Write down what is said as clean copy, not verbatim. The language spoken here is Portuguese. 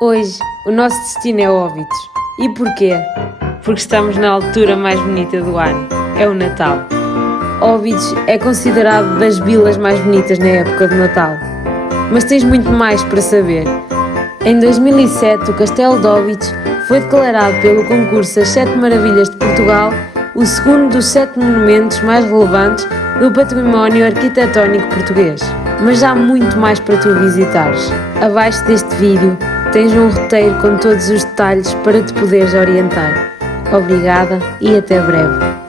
Hoje, o nosso destino é Óbidos. E porquê? Porque estamos na altura mais bonita do ano. É o Natal. Óbidos é considerado das vilas mais bonitas na época do Natal. Mas tens muito mais para saber. Em 2007, o Castelo de Óbidos foi declarado pelo concurso As 7 Maravilhas de Portugal o segundo dos 7 monumentos mais relevantes do património arquitetónico português. Mas há muito mais para tu visitares. Abaixo deste vídeo tens um roteiro com todos os detalhes para te poderes orientar. Obrigada e até breve.